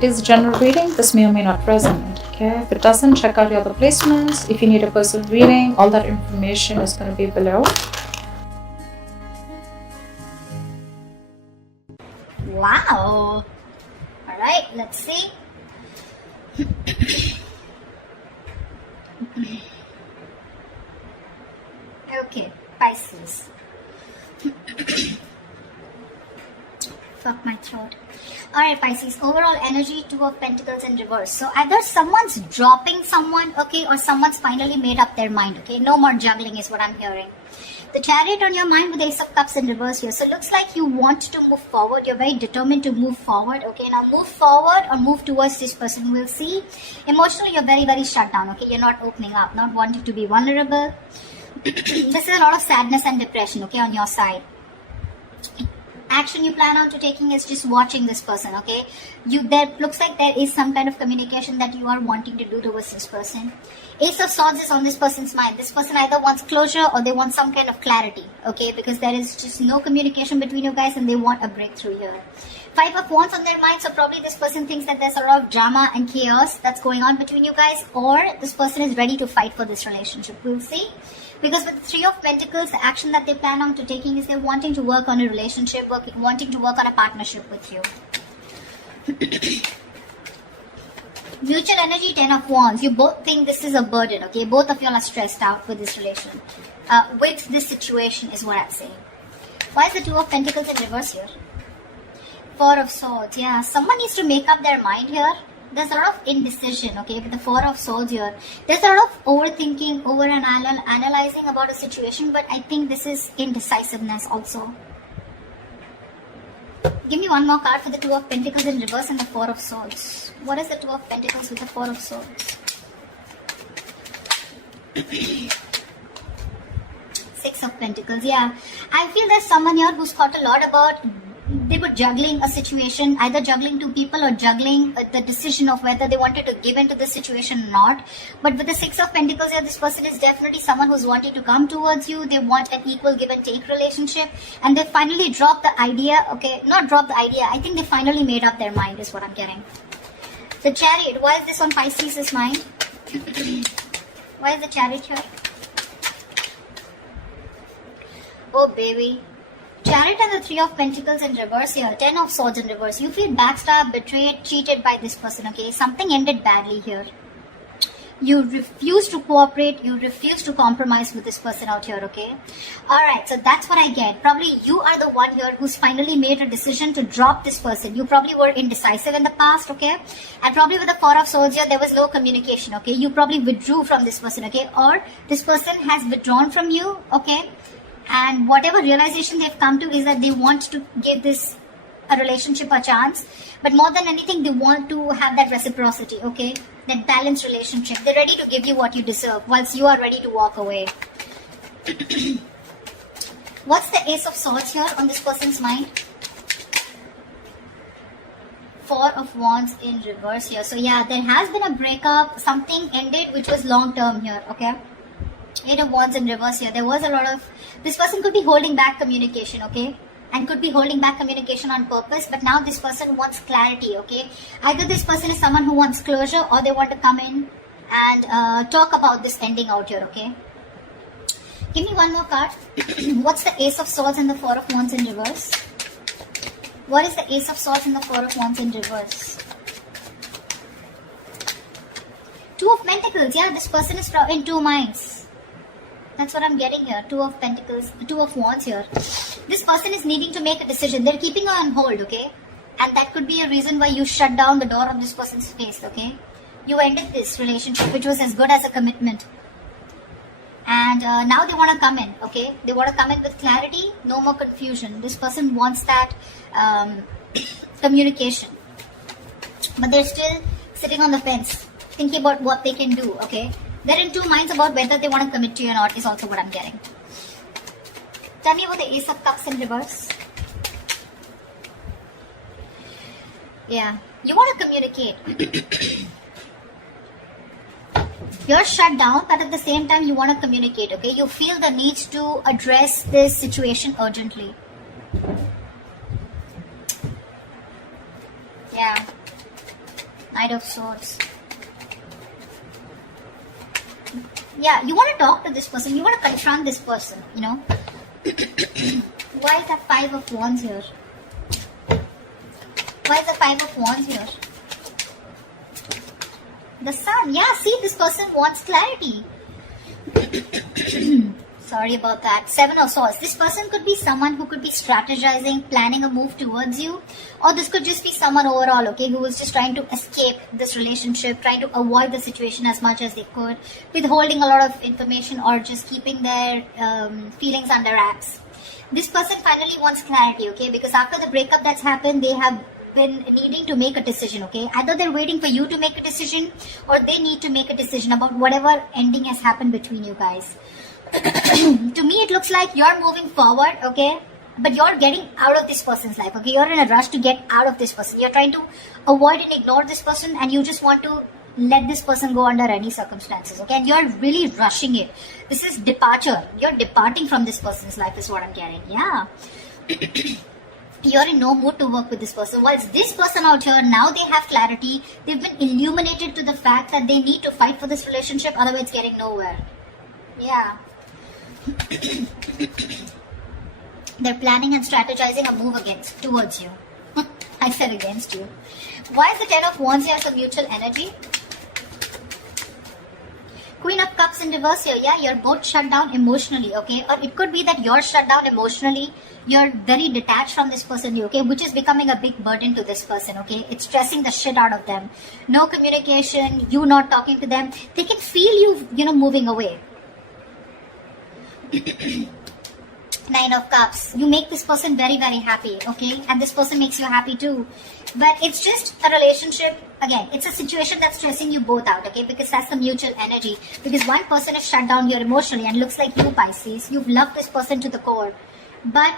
it is general reading, this may or may not resonate. Okay, if it doesn't, check out your other placements. If you need a personal reading, all that information is going to be below. Wow. All right, let's see. Okay, Pisces. Fuck my throat. Alright, Pisces, overall energy, Two of Pentacles in reverse. So either someone's dropping someone, okay, or someone's finally made up their mind, okay. No more juggling is what I'm hearing. The Chariot on your mind with Ace of Cups in reverse here. So it looks like you want to move forward. You're very determined to move forward, okay. Now move forward or move towards this person. We'll see. Emotionally, you're very, very shut down, okay. You're not opening up, not wanting to be vulnerable. This is a lot of sadness and depression, okay, on your side. Action you plan on to taking is just watching this person, okay. There looks like there is some kind of communication that you are wanting to do towards this person. Ace of Swords is on this person's mind. This person either wants closure or they want some kind of clarity, okay, because there is just no communication between you guys and they want a breakthrough here. Five of Wands on their mind, so probably this person thinks that there's a lot of drama and chaos that's going on between you guys, or this person is ready to fight for this relationship. We'll see. Because with the Three of Pentacles, the action that they plan on to taking is they're wanting to work on a relationship, wanting to work on a partnership with you. Mutual energy, Ten of Wands. You both think this is a burden, okay? Both of you are stressed out with this relation. With this situation is what I'm saying. Why is the Two of Pentacles in reverse here? Four of Swords, yeah. Someone needs to make up their mind here. There's a lot of indecision, okay, with the Four of Swords here. There's a lot of overthinking, analyzing about a situation, but I think this is indecisiveness also. Give me one more card for the Two of Pentacles in reverse and the Four of Swords. What is the Two of Pentacles with the Four of Swords? Six of Pentacles, yeah. I feel there's someone here who's thought a lot about, they were juggling a situation, either juggling two people or juggling the decision of whether they wanted to give into the situation or not. But with the Six of Pentacles here, this person is definitely someone who's wanting to come towards you. They want an equal give and take relationship. And they finally dropped the idea, okay, not dropped the idea, I think they finally made up their mind is what I'm getting. The Chariot, why is this on Pisces' mind? Why is the Chariot here? Oh baby. Chariot and the Three of Pentacles in reverse here. Ten of Swords in reverse. You feel backstabbed, betrayed, cheated by this person, okay? Something ended badly here. You refuse to cooperate. You refuse to compromise with this person out here, okay? Alright, so that's what I get. Probably you are the one here who's finally made a decision to drop this person. You probably were indecisive in the past, okay? And probably with the Four of Swords here, there was no communication, okay? You probably withdrew from this person, okay? Or this person has withdrawn from you, okay? And whatever realization they've come to is that they want to give this a relationship a chance. But more than anything, they want to have that reciprocity, okay? That balanced relationship. They're ready to give you what you deserve whilst you are ready to walk away. What's the Ace of Swords here on this person's mind? Four of Wands in reverse here. So yeah, there has been a breakup. Something ended which was long term here, okay? Eight of Wands in reverse here. There was a lot of... This person could be holding back communication, okay? And could be holding back communication on purpose. But now this person wants clarity, okay? Either this person is someone who wants closure or they want to come in and talk about this ending out here, okay? Give me one more card. What's the Ace of Swords and the Four of Wands in reverse? What is the Ace of Swords and the Four of Wands in reverse? Two of Pentacles. Yeah, this person is in two minds. That's what I'm getting here. Two of Pentacles, Two of Wands here. This person is needing to make a decision. They're keeping you on hold, okay? And that could be a reason why you shut down the door on this person's face, okay? You ended this relationship, which was as good as a commitment. And now they want to come in, okay? They want to come in with clarity, no more confusion. This person wants that communication. But they're still sitting on the fence, thinking about what they can do, okay? They're in two minds about whether they want to commit to you or not is also what I'm getting. Tell me about the Ace of Cups in reverse. Yeah, you want to communicate. You're shut down, but at the same time you want to communicate, okay? You feel the need to address this situation urgently. Yeah. Knight of Swords. Yeah, you want to talk to this person. You want to confront this person, you know. Why is that Five of Wands here? Why is the Five of Wands here? The Sun. Yeah, see, this person wants clarity. Sorry about that. Seven of Swords. This person could be someone who could be strategizing, planning a move towards you. Or this could just be someone overall, okay, who was just trying to escape this relationship, trying to avoid the situation as much as they could, withholding a lot of information or just keeping their feelings under wraps. This person finally wants clarity, okay, because after the breakup that's happened, they have been needing to make a decision, okay. Either they're waiting for you to make a decision or they need to make a decision about whatever ending has happened between you guys. To me, it looks like you're moving forward, okay, but you're getting out of this person's life, okay. You're in a rush to get out of this person. You're trying to avoid and ignore this person, and you just want to let this person go under any circumstances, okay. And you're really rushing it. This is departure. You're departing from this person's life is what I'm getting. Yeah. You're in no mood to work with this person. Whilst this person out here, now they have clarity. They've been illuminated to the fact that they need to fight for this relationship, otherwise it's getting nowhere. Yeah. They're planning and strategizing a move towards you. I said against you. Why is the Ten of Wands here some mutual energy? Queen of Cups in reverse here. Yeah, you're both shut down emotionally, okay? Or it could be that you're shut down emotionally. You're very detached from this person, okay? Which is becoming a big burden to this person, okay? It's stressing the shit out of them. No communication, you not talking to them. They can feel you, moving away. Nine of Cups. You make this person very, very happy, okay? And this person makes you happy too. But it's just a relationship. Again, it's a situation that's stressing you both out, okay? Because that's the mutual energy. Because one person is shut down here emotionally and looks like you, Pisces. You've loved this person to the core. But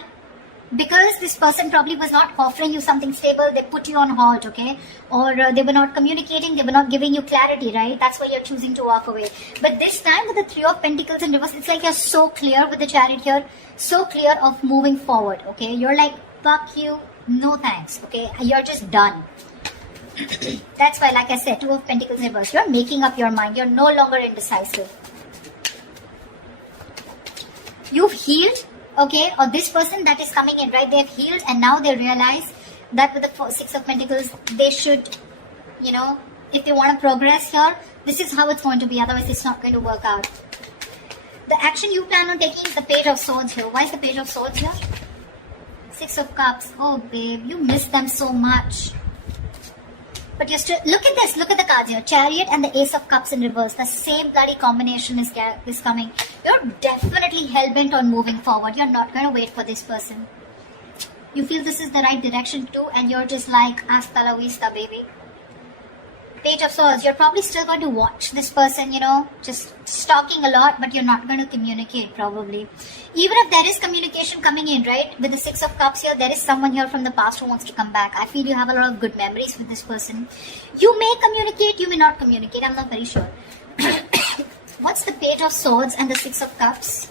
because this person probably was not offering you something stable, they put you on hold, okay? Or they were not communicating, they were not giving you clarity, right? That's why you're choosing to walk away. But this time with the Three of Pentacles in reverse, it's like you're so clear with the Chariot here, so clear of moving forward, okay? You're like, fuck you, no thanks, okay? You're just done. That's why, like I said, Two of Pentacles in reverse, you're making up your mind. You're no longer indecisive. You've healed. Okay, or this person that is coming in, right, they've healed and now they realize that with the Six of Pentacles, they should, if they want to progress here, this is how it's going to be, otherwise it's not going to work out. The action you plan on taking is the Page of Swords here. Why is the Page of Swords here? Six of Cups. Oh, babe, you miss them so much. But you're still, look at this, look at the cards here. Chariot and the Ace of Cups in reverse. The same bloody combination is coming. You're definitely hell-bent on moving forward. You're not going to wait for this person. You feel this is the right direction too, and you're just like, hasta la vista, baby. Page of Swords, you're probably still going to watch this person, just stalking a lot, but you're not going to communicate probably. Even if there is communication coming in, right, with the Six of Cups here, there is someone here from the past who wants to come back. I feel you have a lot of good memories with this person. You may communicate, you may not communicate, I'm not very sure. What's the Page of Swords and the Six of Cups?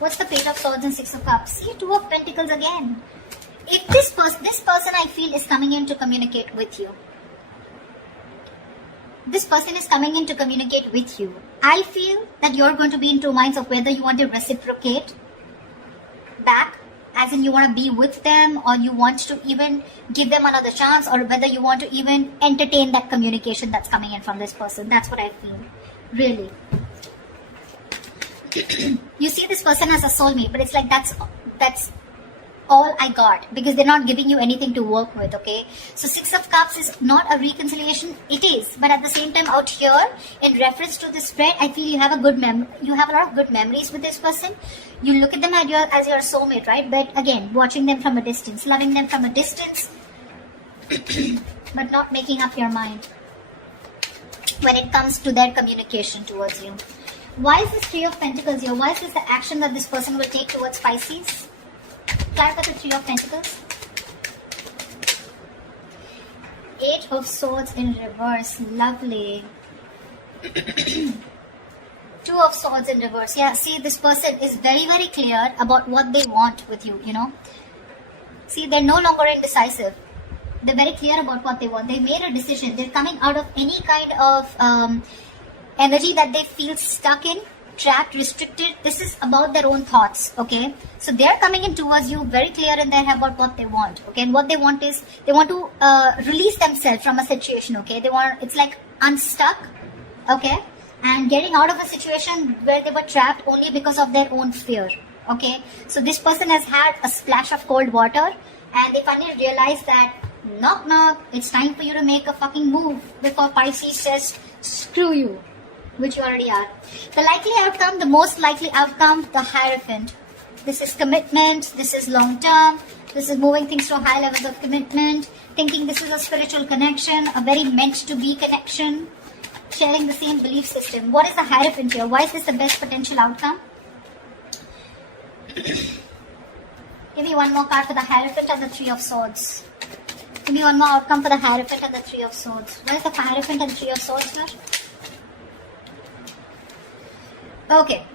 What's the Page of Swords and Six of Cups? See, Two of Pentacles again. If this person I feel is coming in to communicate with you. This person is coming in to communicate with you. I feel that you're going to be in two minds of whether you want to reciprocate back, as in you want to be with them, or you want to even give them another chance, or whether you want to even entertain that communication that's coming in from this person. That's what I feel. Really. You see this person as a soulmate, but it's like that's all I got, because they're not giving you anything to work with, okay? So Six of Cups is not a reconciliation. It is, but at the same time out here, in reference to this spread, I feel you have a lot of good memories with this person. You look at them as your soulmate, right? But again, watching them from a distance, loving them from a distance, but not making up your mind when it comes to their communication towards you. Why is this Three of Pentacles here? Why is this the action that this person will take towards Pisces? Clarify the Three of Pentacles. Eight of Swords in reverse. Lovely. Two of Swords in reverse. Yeah, see, this person is very, very clear about what they want with you, See, they're no longer indecisive. They're very clear about what they want. They made a decision. They're coming out of any kind of energy that they feel stuck in, trapped, restricted. This is about their own thoughts, okay? So they're coming in towards you very clear in their head about what they want, okay? And what they want is, they want to release themselves from a situation, okay? It's like unstuck, okay? And getting out of a situation where they were trapped only because of their own fear, okay? So this person has had a splash of cold water and they finally realize that, knock knock, it's time for you to make a fucking move before Pisces says, screw you, which you already are. The likely outcome, the most likely outcome, the Hierophant. This is commitment, this is long term, this is moving things to high levels of commitment, thinking this is a spiritual connection, a very meant to be connection, sharing the same belief system. What is the Hierophant here? Why is this the best potential outcome? Give me one more card for the Hierophant and the Three of Swords. Give me one more outcome for the Hierophant and the Three of Swords. What is the Hierophant and the Three of Swords here? Okay.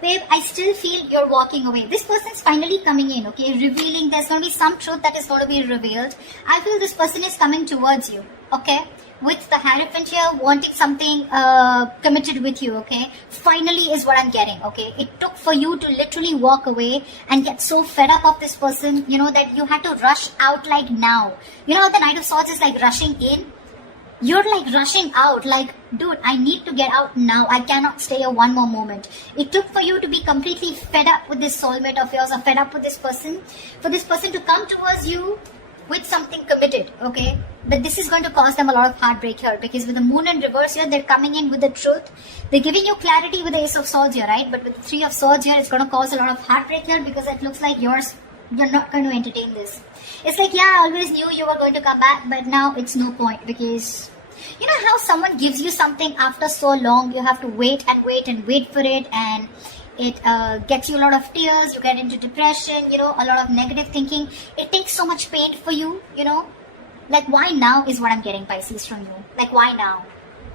Babe, I still feel you're walking away. This person's finally coming in, okay? Revealing, there's going to be some truth that is going to be revealed. I feel this person is coming towards you, okay? With the Hierophant here, wanting something committed with you, okay? Finally is what I'm getting, okay? It took for you to literally walk away and get so fed up of this person, you know, that you had to rush out like now. You know how the Knight of Swords is like rushing in? You're like rushing out, like, dude, I need to get out now. I cannot stay here one more moment. It took for you to be completely fed up with this soulmate of yours or fed up with this person, for this person to come towards you with something committed, okay? But this is going to cause them a lot of heartbreak here, because with the Moon in reverse here, they're coming in with the truth. They're giving you clarity with the Ace of Swords here, right? But with the Three of Swords here, it's going to cause a lot of heartbreak here, because it looks like you're not going to entertain this. It's like, yeah, I always knew you were going to come back, but now it's no point, because you know how someone gives you something after so long, you have to wait and wait and wait for it, and it gets you a lot of tears, you get into depression, you know, a lot of negative thinking. It takes so much pain for you, you know. Like, why now is what I'm getting, Pisces, from you. Like, why now?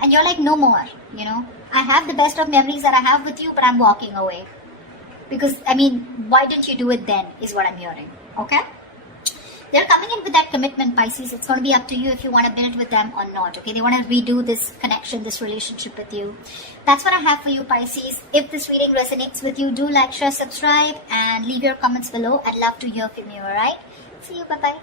And you're like, no more, you know. I have the best of memories that I have with you, but I'm walking away. Because, I mean, why didn't you do it then, is what I'm hearing, okay? They're coming in with that commitment, Pisces. It's going to be up to you if you want to build with them or not, okay? They want to redo this connection, this relationship with you. That's what I have for you, Pisces. If this reading resonates with you, do like, share, subscribe, and leave your comments below. I'd love to hear from you, alright? See you, bye-bye.